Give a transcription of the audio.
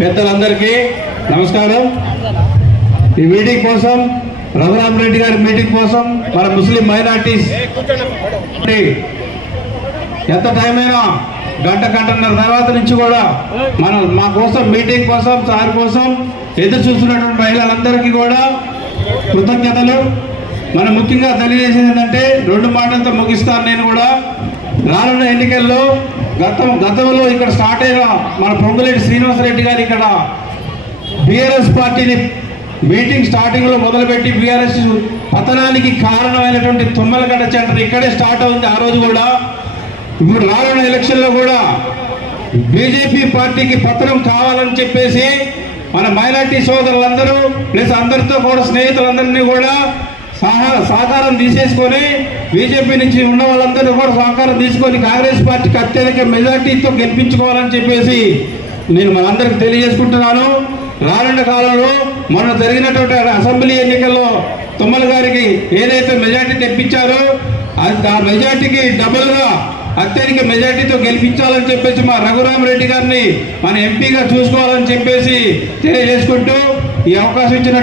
పెద్దలందరికీ నమస్కారం. ఈ మీటింగ్ కోసం రఘురామరెడ్డి గారి మీటింగ్ కోసం మన ముస్లిం మైనార్టీస్ ఎంత టైం అయినా గంటన్నర తర్వాత నుంచి కూడా మా కోసం మీటింగ్ కోసం సార్ కోసం ఎదురు చూస్తున్నటువంటి మహిళలందరికీ కూడా కృతజ్ఞతలు. మనం ముఖ్యంగా తెలియజేసేది ఏంటంటే 2 మాటలతో ముగిస్తాను. నేను కూడా రానున్న ఎన్నికల్లో గతంలో ఇక్కడ స్టార్ట్ అయిన మన పొంగులేటి శ్రీనివాసరెడ్డి గారు ఇక్కడ బీఆర్ఎస్ పార్టీని మీటింగ్ స్టార్టింగ్లో మొదలుపెట్టి బీఆర్ఎస్ పతనానికి కారణమైనటువంటి తుమ్మలగడ్డ సెంటర్ ఇక్కడే స్టార్ట్ అవుతుంది. ఆ రోజు కూడా ఇప్పుడు రానున్న ఎలక్షన్లో కూడా బీజేపీ పార్టీకి పతనం కావాలని చెప్పేసి మన మైనార్టీ సోదరులందరూ ప్లస్ అందరితో కూడా స్నేహితులందరినీ కూడా సహకారం తీసేసుకొని బీజేపీ నుంచి ఉన్న వాళ్ళందరూ కూడా సహకారం తీసుకొని కాంగ్రెస్ పార్టీకి అత్యధిక మెజార్టీతో గెలిపించుకోవాలని చెప్పేసి నేను మనందరికి తెలియజేసుకుంటున్నాను. రానున్న కాలంలో మొన్న జరిగినటువంటి అసెంబ్లీ ఎన్నికల్లో తుమ్మల గారికి ఏదైతే మెజార్టీ తెప్పించారో ఆ మెజార్టీకి డబుల్గా అత్యధిక మెజార్టీతో గెలిపించాలని చెప్పేసి మా రఘురామరెడ్డి గారిని మన ఎంపీగా చూసుకోవాలని చెప్పేసి తెలియజేసుకుంటూ ఈ అవకాశం ఇచ్చిన